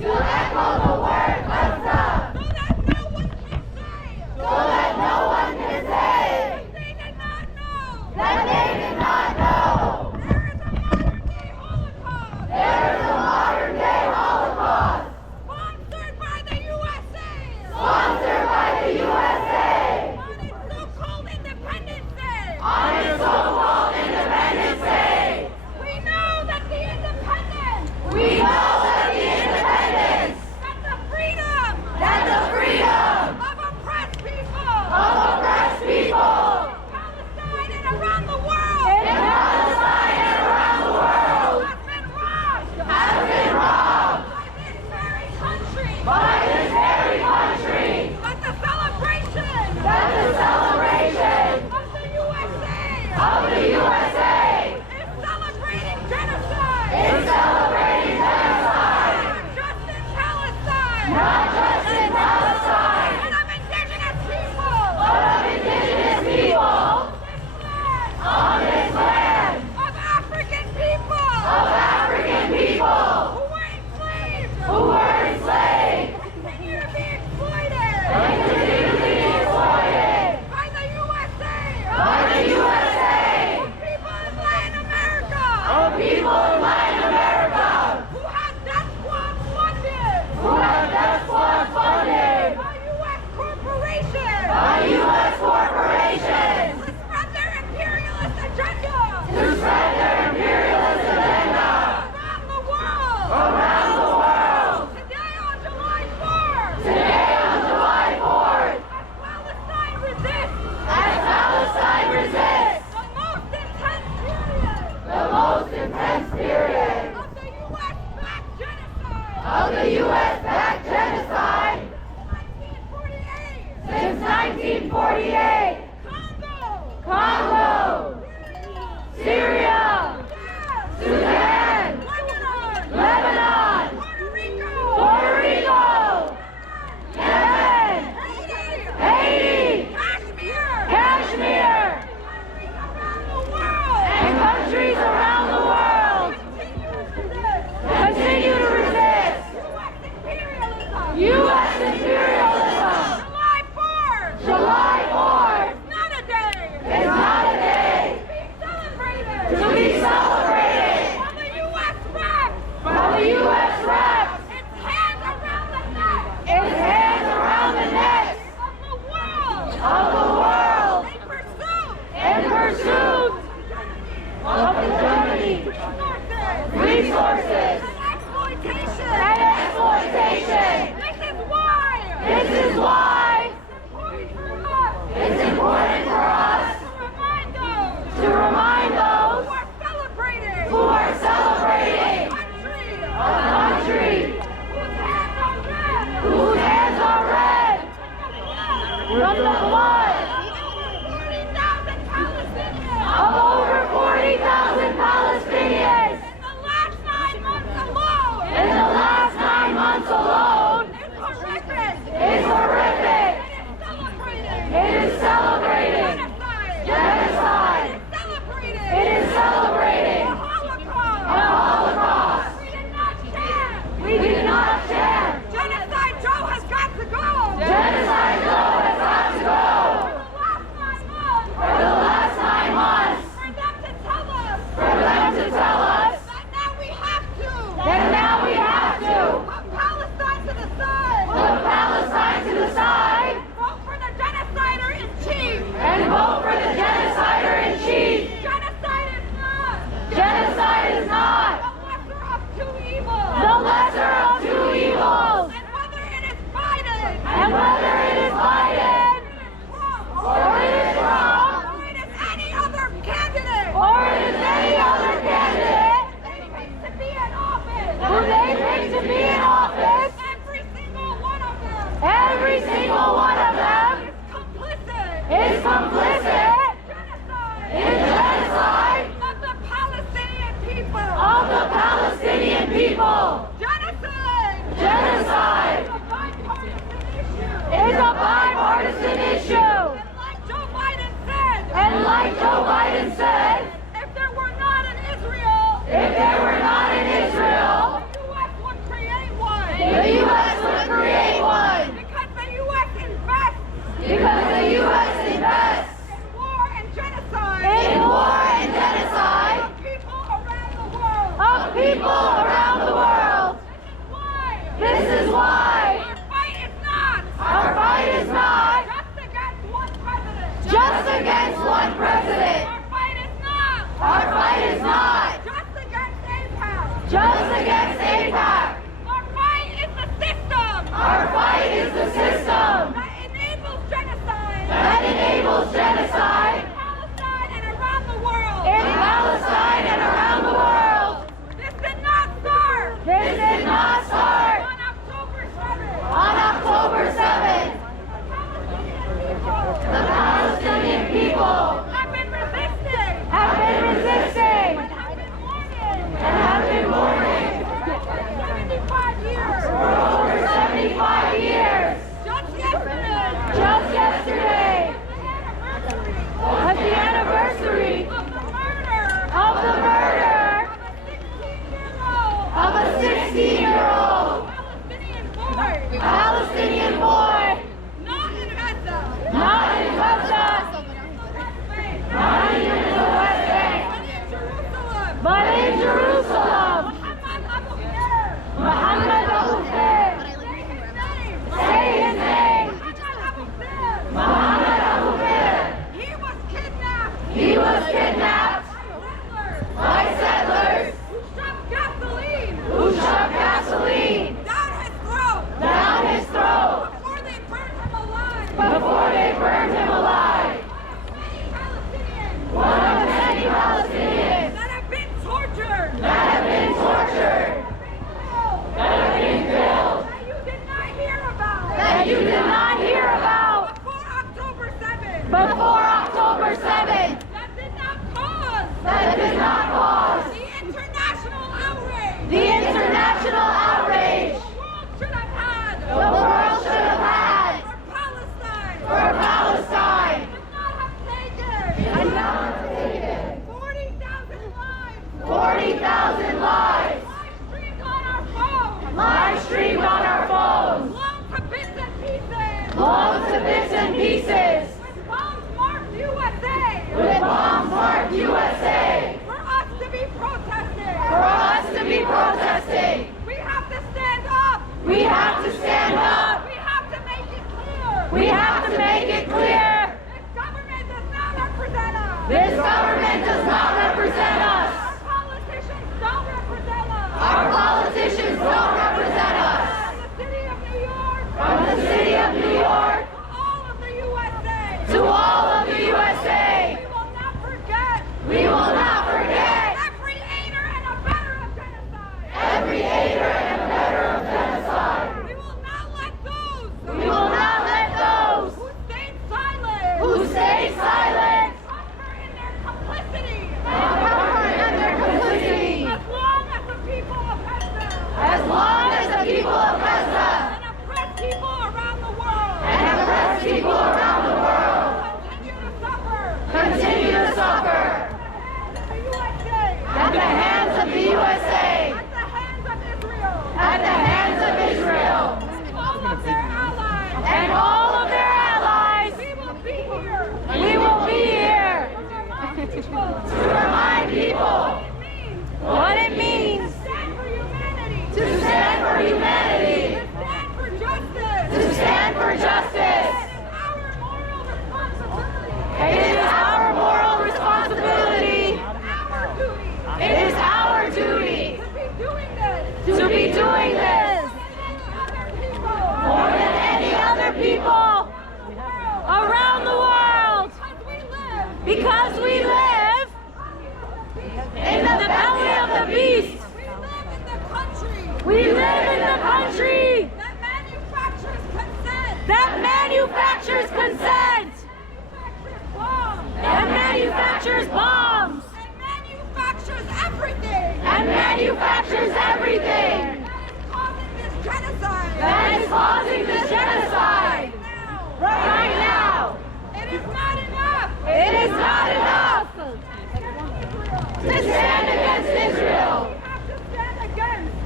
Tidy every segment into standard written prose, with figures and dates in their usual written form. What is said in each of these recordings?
To echo the word Gaza. So that no one can say. That they did not know. That they did not know. There is a modern day Holocaust. Sponsored by the USA. Sponsored by the USA. On its so-called Independence Day. On its so-called Independence Day. We know that the independence. We know that the independence. That the freedom. Of oppressed people. Of oppressed people. Palestine and around the world. In Palestine and around the world. Has been robbed. Has been robbed. By this very country. By this very country. That the celebration. That the celebration. Of the USA. Of the USA. Is celebrating genocide. Is celebrating genocide. Not just in Palestine. Not just in Palestine. But of indigenous people. But of indigenous people. On this land. Of African people. Of African people. Who were enslaved. Who were enslaved. Continue to be exploited. And continue to be exploited. By the USA. By the USA. Of people in Latin America. Of people in Latin America. Who have death squads funded. Who have death squads funded. By U.S. corporations. By U.S. corporations. To spread their imperialist agenda. To spread their imperialist agenda. Around the world. Around the world. Today on July 4th. Today on July 4th. As Palestine resists. As Palestine resists. The most intense period. The most intense period. Of the U.S.-backed genocide. Of the U.S.-backed genocide. Since 1948. Congo. Syria. Sudan. Lebanon. Puerto Rico. Yemen. Haiti. Kashmir. And countries around the world. Continue to resist. U.S. imperialism. July 4th. Not a day. It's not a day. To be celebrated. From the U.S. reps. From the U.S. reps. Its hands around the neck. Its hands around the necks. Of the world. Of the world. In pursuit. Of hegemony. Resources. And exploitation. This is why. It's important for us to remind those who are celebrating a country whose hands are red from the blood of over 40,000 Palestinians in the last 9 months alone. Is horrific. It is celebrating genocide. It is celebrating a Holocaust. We did not share. Genocide Joe has got to go. Genocide Joe has got to go. For the last 9 months. For them to tell us. That now we have to. Put Palestine to the side. Vote for the genocider in chief. And vote for the genocider in chief. Genocide is not. The lesser of two evils. And whether it is Biden. Or it is Trump. Or it is any other candidate. They pick to be in office. Every single one of them. Is complicit. In genocide. Of the Palestinian people. Genocide. Is a bipartisan issue. And like Joe Biden said, if there were not an Israel, the U.S. would create one. The Our fight is the system that enables genocide. That enables genocide. In Palestine and around the world. In Palestine and around the world. This did not start. This did not start. On October 7th. On October 7th. The Palestinian people have been resisting. Have been resisting. And have been mourning. And have been mourning. For over 75 years. For over 75 years. Just yesterday. Just yesterday. Was the anniversary of the murder. Of the murder. Of a 16-year-old. Palestinian boy. Palestinian boy. Not in Gaza. Not in Gaza. Not even in the West Bank. But in Jerusalem. Muhammad Abu Khair. Say his name. Muhammad Abu Khair. He was kidnapped. He was kidnapped. By settlers. Who shoved gasoline. Who shoved gasoline. Down his throat. Down his throat. Before they burned him alive. Before they burned him alive. One of many Palestinians that have been tortured. That have been tortured. That have been killed. That you did not hear about. That you did not hear about. Before October 7th. Before October 7th. That did not cause. That did not cause. The international outrage. The international outrage. The world should have had. The world should have had. For Palestine. For Palestine. And not have taken 40,000 lives. 40,000 lives. Live streamed on our phones. Blown to bits and pieces. Blown to bits and pieces. With bombs marked USA. With bombs marked USA. For us to be protesting. For us to be protesting. We have to stand up. We have to stand up. We have to make it clear. We have to make it clear. This government does not represent us. Our politicians don't represent us. Our politicians don't represent us. From the city of New York. From the city of New York. To all of the USA. To all of the USA. We will not forget. We will not forget. Every aider and abetter of genocide. Every aider and abetter of genocide. We will not let those. We will not let those. Who stayed silent. Who stayed silent. As long as the people of Gaza and oppressed people around the world continue to suffer at the hands of the USA, at the hands of Israel, and all of their allies, we will be here to remind people what it means to stand for humanity. To stand for justice. It is our moral responsibility. It is our duty to be doing this more than any other people around the world. Because we live in the belly of the beast. We live in the country that manufactures consent. That manufactures bombs. And manufactures everything. And manufactures everything. That is causing this genocide. Right now. It is not enough. It is not enough to stand against Israel.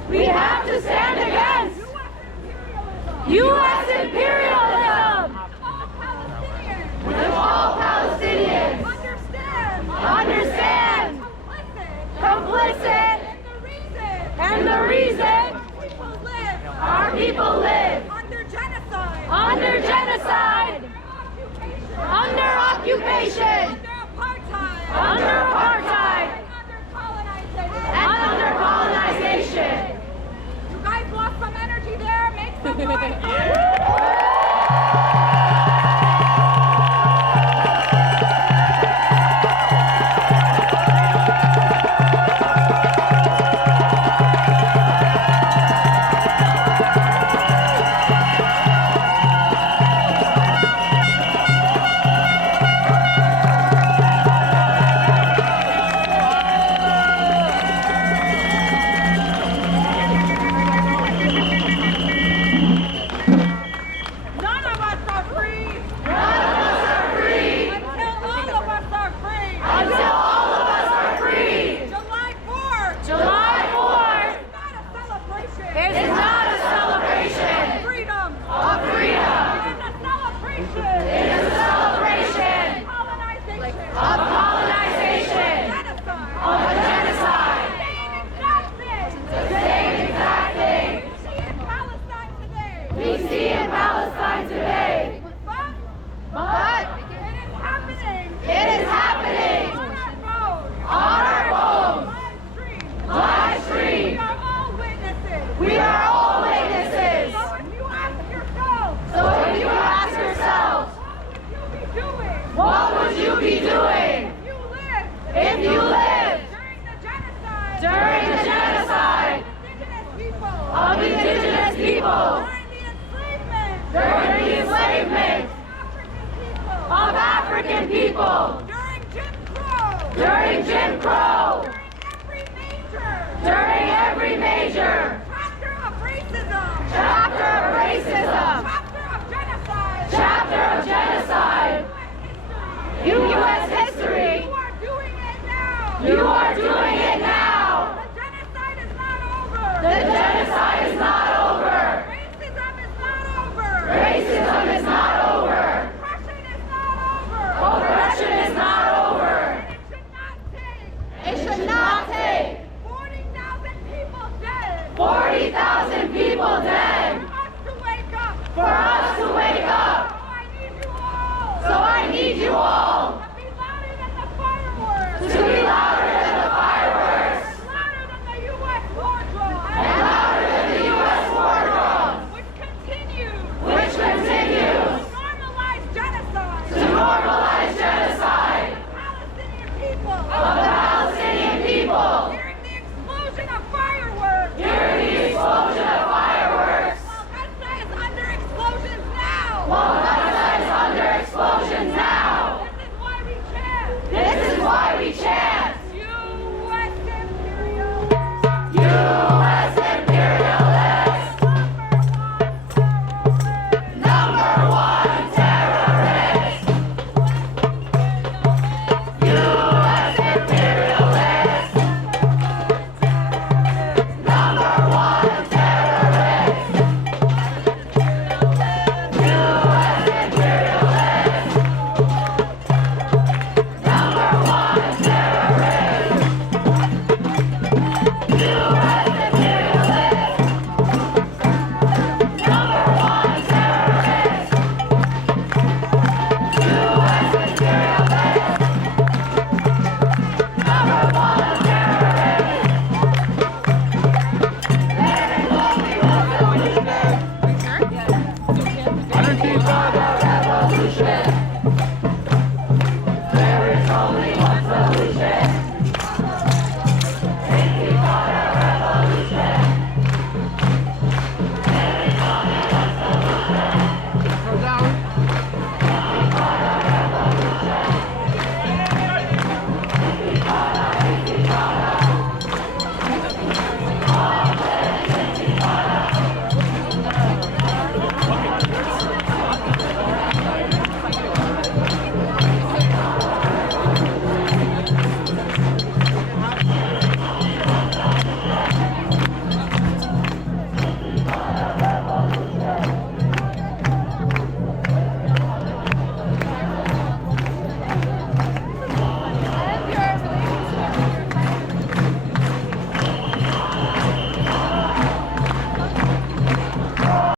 We have to stand against US imperialism. With all Palestinians. Understand. Complicit. And the reason our people live under genocide. Under occupation. Under apartheid. And under colonization. You guys lost some energy there. Make some During Jim Crow! During every major!